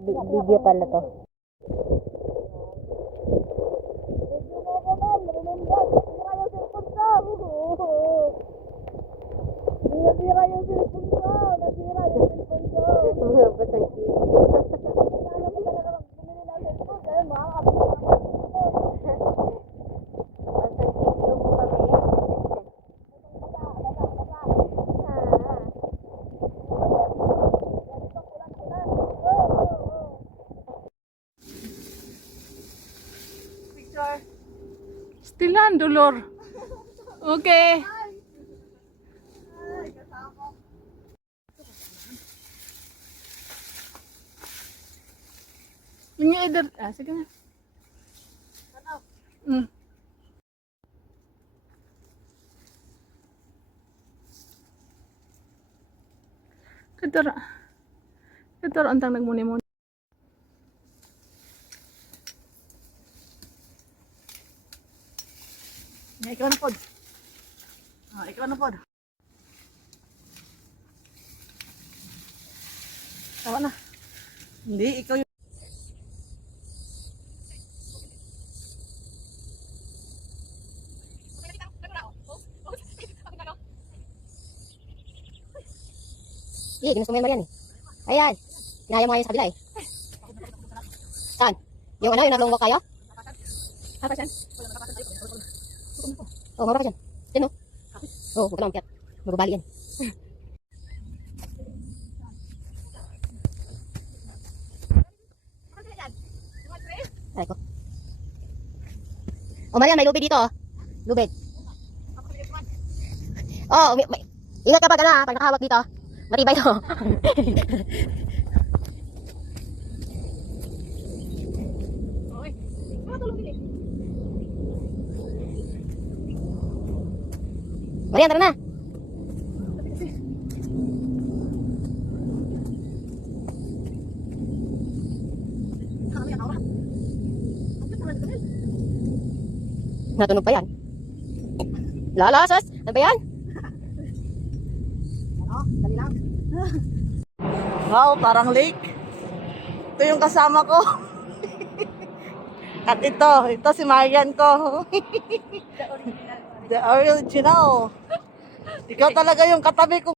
Video pala to. Nasira yung cellphone ko. Nasira yung cellphone ko. Pasang kiss. Ano ko talaga bumili ng cellphone. Kaya makakapit ako. Pasang kiss yung mo kami. Picture. Stilan, Dolor. Okay. Yung either, sige na. Mm. Kadara antang nagmuni-muni. Ikaw na pod. Ikaw na pod. Tawa na. Hindi, ikaw yung... Hindi, ginusto mo yan Marian eh. Ayan. Kinaya mo nga yun sa kabila eh. Saan? Yung ano, yung naglungkok kayo? Hapa siyan? Oo, mara pa dyan. Yan o. Oo, huwag ka lang umikyat. Mababali yan. Aray ko. Oh, Marian, may lubid dito oh. Lubid. Oh, ingat kapag ano ha, pag nakahawak dito. Matibay to. Marian, tara na. Natunog pa yan. Lalasas, ano ba yan? Dali lang. Wow, parang lake. Ito yung kasama ko. At ito si Marian ko. The original. Ikaw talaga yung katabi ko.